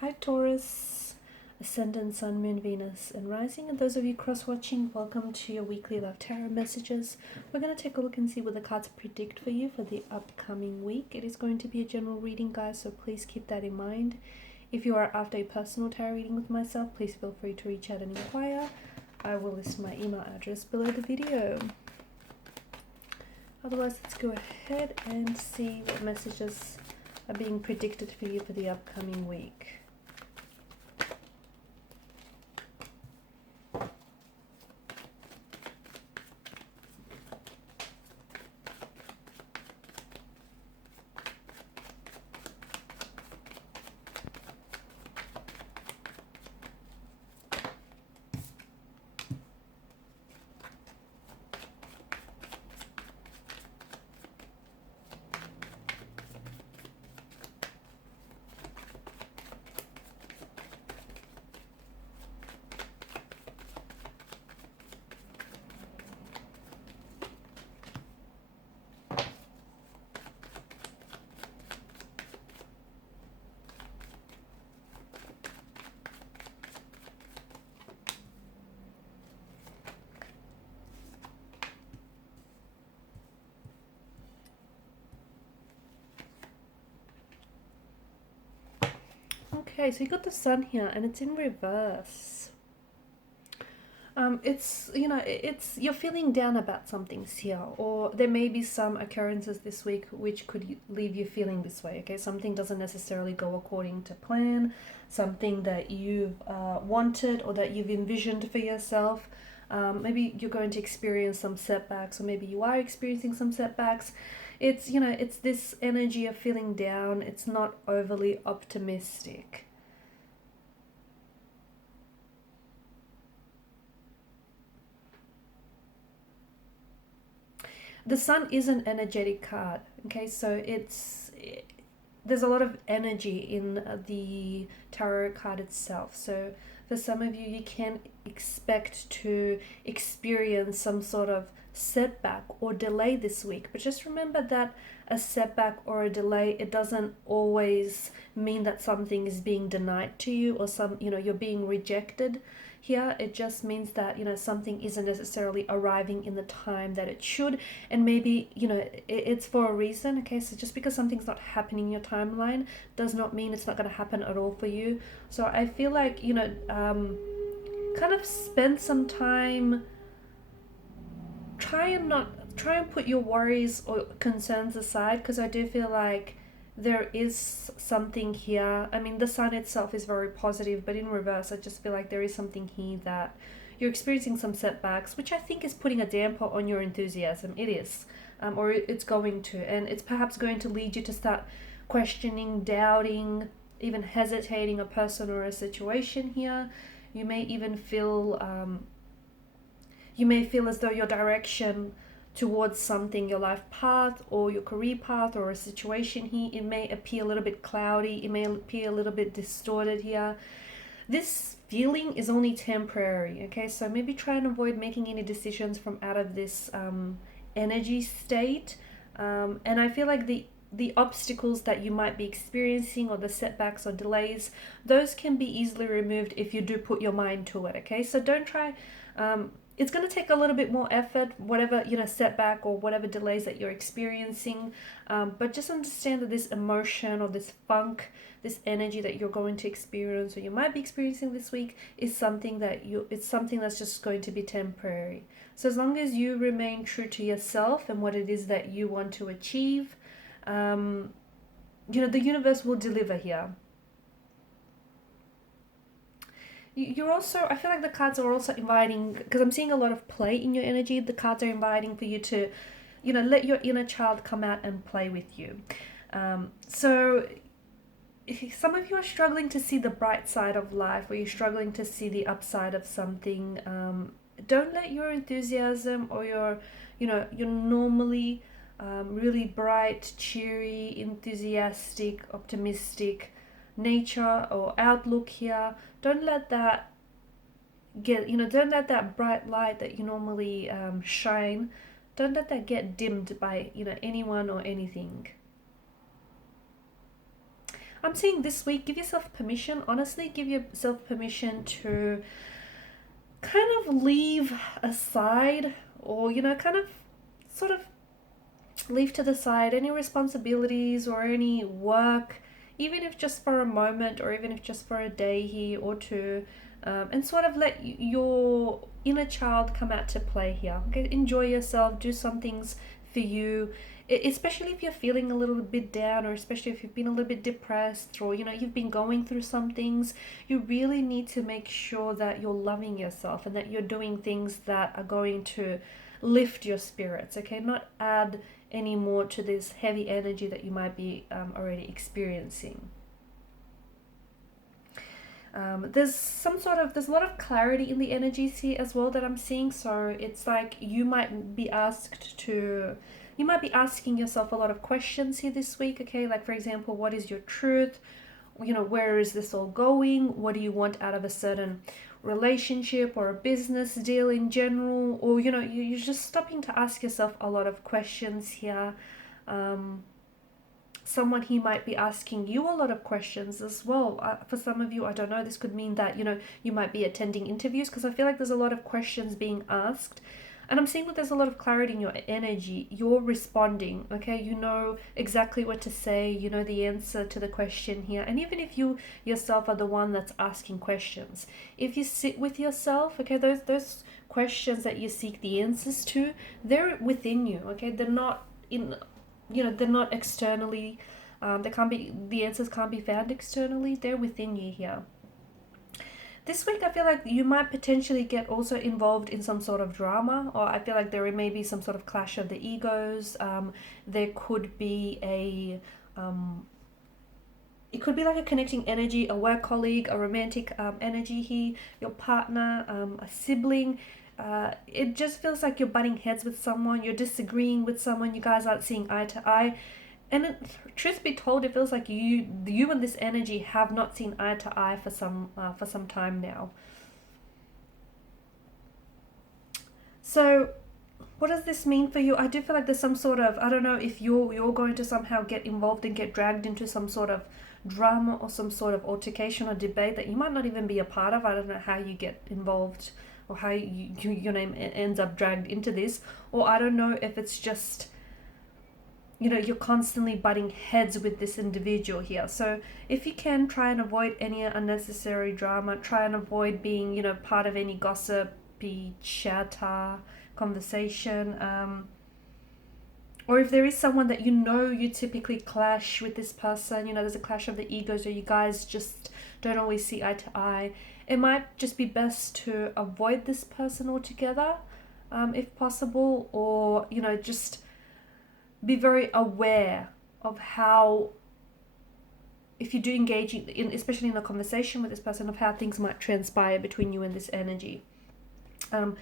Hi Taurus, Ascendant, Sun, Moon, Venus, and Rising. And those of you cross-watching, welcome to your weekly Love Tarot messages. We're going to take a look and see what the cards predict for you for the upcoming week. It is going to be a general reading, guys, so please keep that in mind. If you are after a personal tarot reading with myself, please feel free to reach out and inquire. I will list my email address below the video. Otherwise, let's go ahead and see what messages are being predicted for you for the upcoming week. Okay, so you got the Sun here, and it's in reverse. It's, it's you're feeling down about some things here, or there may be some occurrences this week which could leave you feeling this way. Okay, something doesn't necessarily go according to plan, something that you've wanted or that you've envisioned for yourself. Maybe you're going to experience some setbacks, or maybe you are experiencing some setbacks. It's, it's this energy of feeling down. It's not overly optimistic. The Sun is an energetic card. Okay, so there's a lot of energy in the tarot card itself. So for some of you, you can expect to experience some sort of setback or delay this week. But just remember that a setback or a delay, it doesn't always mean that something is being denied to you, or you're being rejected. Here it just means that something isn't necessarily arriving in the time that it should, and maybe it's for a reason. Okay, so just because something's not happening in your timeline does not mean it's not going to happen at all for you. So I feel like kind of spend some time, try and put your worries or concerns aside, because I do feel like there is something here. I mean, the Sun itself is very positive, but in reverse, I just feel like there is something here that you're experiencing some setbacks, which I think is putting a damper on your enthusiasm. It is, or it's going to, and it's perhaps going to lead you to start questioning, doubting, even hesitating a person or a situation here. You may even feel, as though your direction towards something, your life path or your career path or a situation here, it may appear a little bit cloudy, it may appear a little bit distorted here. This feeling is only temporary. Okay, so maybe try and avoid making any decisions from out of this energy state. And I feel like the obstacles that you might be experiencing, or the setbacks or delays, those can be easily removed if you do put your mind to it. Okay, so don't try, it's going to take a little bit more effort, whatever setback or whatever delays that you're experiencing, but just understand that this emotion or this funk, this energy that you're going to experience or you might be experiencing this week is something that's just going to be temporary. So as long as you remain true to yourself and what it is that you want to achieve, the universe will deliver here. You're also, I feel like the cards are also inviting, because I'm seeing a lot of play in your energy. The cards are inviting for you to, let your inner child come out and play with you. So some of you are struggling to see the bright side of life, or you're struggling to see the upside of something. Don't let your enthusiasm or your normally really bright, cheery, enthusiastic, optimistic nature or outlook here, don't let that don't let that bright light that you normally shine, don't let that get dimmed by anyone or anything. I'm saying this week, give yourself permission, honestly, give yourself permission to kind of leave aside, or, kind of sort of leave to the side any responsibilities or any work, even if just for a moment or even if just for a day here or two, and sort of let your inner child come out to play here. Okay, enjoy yourself, do some things for you, especially if you're feeling a little bit down, or especially if you've been a little bit depressed, or you've been going through some things. You really need to make sure that you're loving yourself and that you're doing things that are going to lift your spirits, okay, not add any more to this heavy energy that you might be already experiencing. There's a lot of clarity in the energies here as well that I'm seeing. So it's like you might be asking yourself a lot of questions here this week, okay? Like, for example, what is your truth? Where is this all going? What do you want out of a certain relationship or a business deal in general? Or, you're just stopping to ask yourself a lot of questions here. Someone he might be asking you a lot of questions as well. For some of you, I don't know, this could mean that, you might be attending interviews, because I feel like there's a lot of questions being asked. And I'm seeing that there's a lot of clarity in your energy. You're responding, okay? You know exactly what to say. You know the answer to the question here. And even if you yourself are the one that's asking questions, if you sit with yourself, okay, those questions that you seek the answers to, they're within you, okay? They're not they're not externally. The answers can't be found externally. They're within you here. This week, I feel like you might potentially get also involved in some sort of drama, or I feel like there may be some sort of clash of the egos. There could be it could be like a connecting energy, a work colleague, a romantic energy here, your partner, a sibling. It just feels like you're butting heads with someone, you're disagreeing with someone, you guys aren't seeing eye to eye. And truth be told, it feels like you and this energy have not seen eye to eye for some time now. So, what does this mean for you? I do feel like there's some sort of, I don't know if you're going to somehow get involved and get dragged into some sort of drama or some sort of altercation or debate that you might not even be a part of. I don't know how you get involved or how your name ends up dragged into this, or I don't know if it's just you're constantly butting heads with this individual here. So if you can, try and avoid any unnecessary drama, try and avoid being, part of any gossipy chatter conversation. Or if there is someone that you typically clash with this person, there's a clash of the egos, or you guys just don't always see eye to eye, it might just be best to avoid this person altogether, if possible, or, just be very aware of how, if you do engage in, especially in a conversation with this person, of how things might transpire between you and this energy. I'm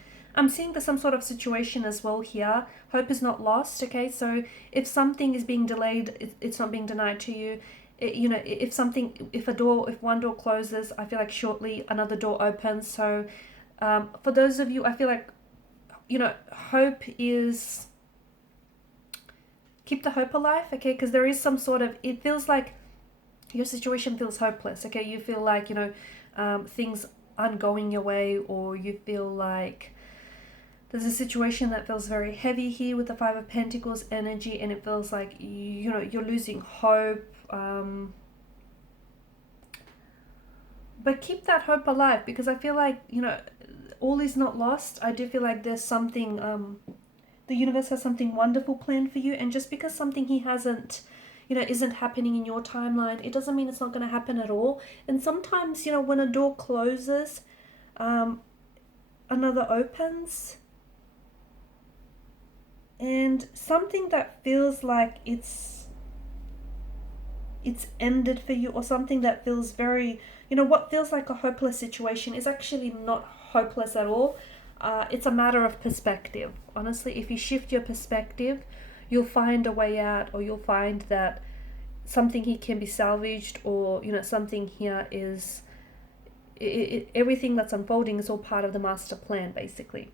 seeing there's some sort of situation as well here. Hope is not lost, okay? So if something is being delayed, it's not being denied to you. If one door closes, I feel like shortly another door opens. So for those of you, I feel like, hope is, keep the hope alive, okay? Because there is some sort of, it feels like your situation feels hopeless, okay? You feel like, things aren't going your way, or you feel like there's a situation that feels very heavy here with the Five of Pentacles energy, and it feels like, you're losing hope. But keep that hope alive, because I feel like, all is not lost. I do feel like there's something, the universe has something wonderful planned for you, and just because something he hasn't, isn't happening in your timeline, it doesn't mean it's not going to happen at all. And sometimes, when a door closes, another opens, and something that feels like it's ended for you, or something that feels very, what feels like a hopeless situation is actually not hopeless at all. It's a matter of perspective. Honestly, if you shift your perspective, you'll find a way out, or you'll find that something here can be salvaged, or, something here is, everything that's unfolding is all part of the master plan, basically.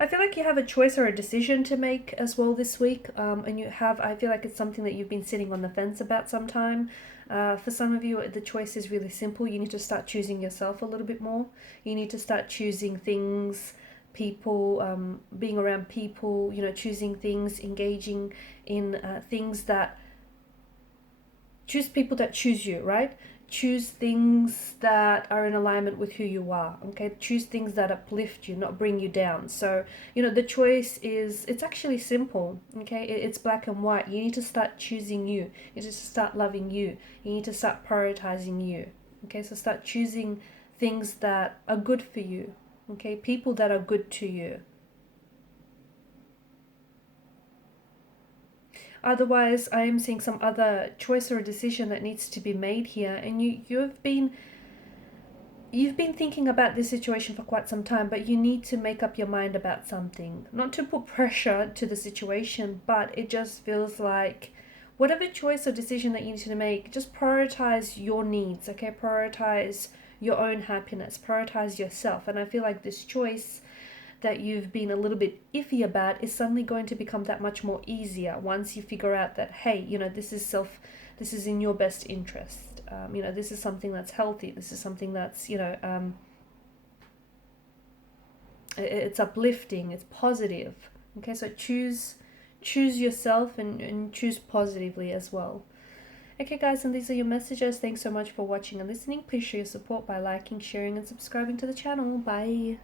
I feel like you have a choice or a decision to make as well this week, and I feel like it's something that you've been sitting on the fence about some time. For some of you, the choice is really simple. You need to start choosing yourself a little bit more. You need to start choosing things, people, being around people, choosing things, engaging in things that choose people that choose you, right? Choose things that are in alignment with who you are, okay? Choose things that uplift you, not bring you down. So, the choice it's actually simple, okay? It's black and white. You need to start choosing you. You need to start loving you. You need to start prioritizing you, okay? So start choosing things that are good for you, okay? People that are good to you. Otherwise, I am seeing some other choice or decision that needs to be made here, and you've been thinking about this situation for quite some time, but you need to make up your mind about something. Not to put pressure to the situation, but it just feels like whatever choice or decision that you need to make, just prioritize your needs, okay? Prioritize your own happiness, prioritize yourself. And I feel like this choice that you've been a little bit iffy about is suddenly going to become that much more easier once you figure out that, hey, this is in your best interest. This is something that's healthy. This is something that's, it's uplifting, it's positive. Okay, so choose yourself and choose positively as well. Okay guys, and these are your messages. Thanks so much for watching and listening. Please show your support by liking, sharing and subscribing to the channel. Bye.